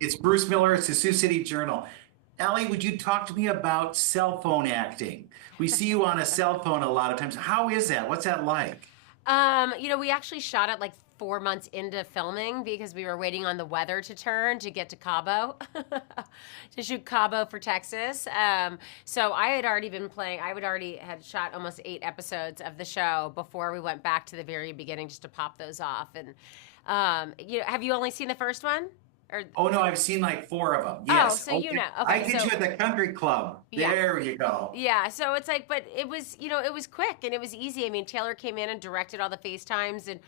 It's Bruce Miller. It's the Sioux City Journal. Allie, would you talk to me about cell phone acting? We see you on a cell phone a lot of times. How is that? What's that like? We actually shot it like 4 months into filming because we were waiting on the weather to turn to get to Cabo, to shoot Cabo for Texas. So I had already been playing. I would already had shot almost 8 episodes of the show before we went back to the very beginning just to pop those off. And have you only seen the first one? Or Oh no, I've seen like four of them. oh, Yes. so you Okay. know. I Okay, get so you at the country club. yeah. There you go. Yeah, so it's like, but it was, it was quick and it was easy. I mean, Taylor came in and directed all the FaceTimes. And,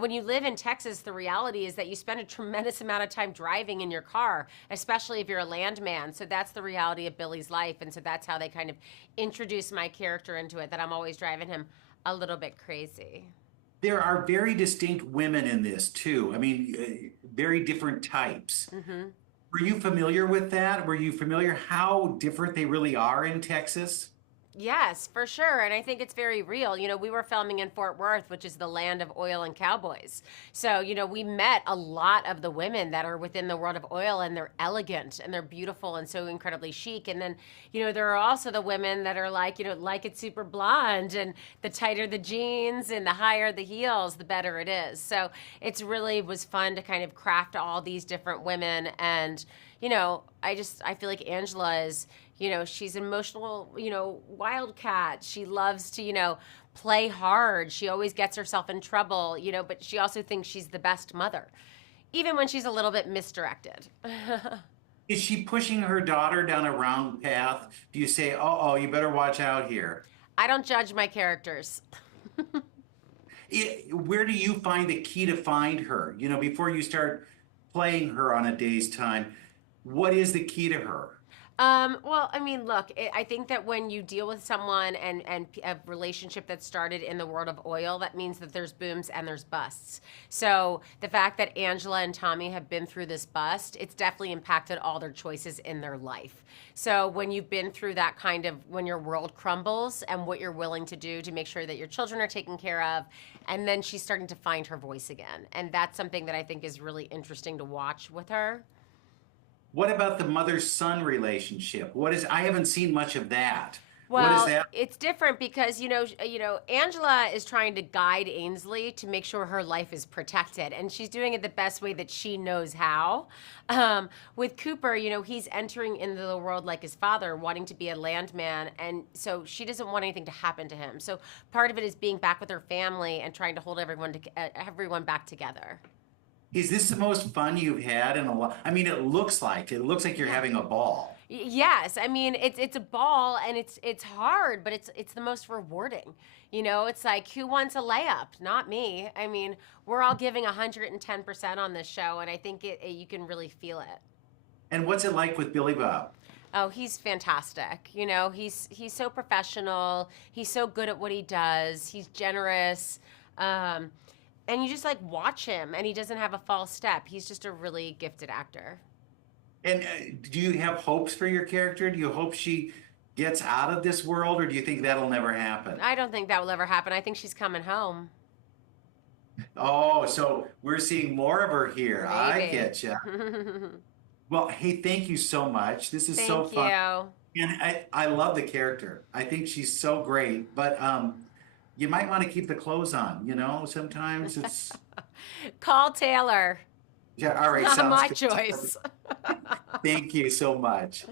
when you live in Texas, the reality is that you spend a tremendous amount of time driving in your car, especially if you're a landman. So that's the reality of Billy's life. And so that's how they kind of introduce my character into it, that I'm always driving him a little bit crazy. There are very distinct women in this too. I mean, very different types. Hmm. Were you familiar with that? Were you familiar how different they really are in Texas? Yes, for sure. And I think it's very real. We were filming in Fort Worth, which is the land of oil and cowboys. So, we met a lot of the women that are within the world of oil, and they're elegant and they're beautiful and so incredibly chic. And then, there are also the women that are like it's super blonde, and the tighter the jeans and the higher the heels, the better it is. So it's really was fun to kind of craft all these different women. And, I feel like Angela is, she's an emotional, wildcat. She loves to, play hard. She always gets herself in trouble, but she also thinks she's the best mother, even when she's a little bit misdirected. Is she pushing her daughter down a wrong path? Do you say, oh, you better watch out here? I don't judge my characters. Where do you find the key to find her? Before you start playing her on a day's time, what is the key to her? Well, I mean, look, I think that when you deal with someone and a relationship that started in the world of oil, that means that there's booms and there's busts. So the fact that Angela and Tommy have been through this bust, it's definitely impacted all their choices in their life. So when you've been through that kind of, when your world crumbles and what you're willing to do to make sure that your children are taken care of, and then she's starting to find her voice again. And that's something that I think is really interesting to watch with her. What about the mother-son relationship? I haven't seen much of that. What is Well, that? it's different because Angela is trying to guide Ainsley to make sure her life is protected, and she's doing it the best way that she knows how. With Cooper, he's entering into the world like his father, wanting to be a landman, and so she doesn't want anything to happen to him. So part of it is being back with her family and trying to hold everyone back together. Is this the most fun you've had in a while? I mean, it looks like you're having a ball. Yes, I mean it's a ball and it's hard, but it's the most rewarding. It's like who wants a layup? Not me. I mean, we're all giving 110% on this show, and I think you can really feel it. And what's it like with Billy Bob? Oh, he's fantastic. He's so professional. He's so good at what he does. He's generous. Um, and you just like watch him, and he doesn't have a false step. He's just a really gifted actor. And do you have hopes for your character? Do you hope she gets out of this world, or do you think that'll never happen? I don't think that will ever happen. I think she's coming home. Oh, so we're seeing more of her here. I Maybe. get you. Well, hey, thank you so much. This is so Thank fun. you. And I love the character. I think she's so great. But you might want to keep the clothes on, sometimes it's Call Taylor. yeah, all right, Not sounds my good. choice. Thank you so much.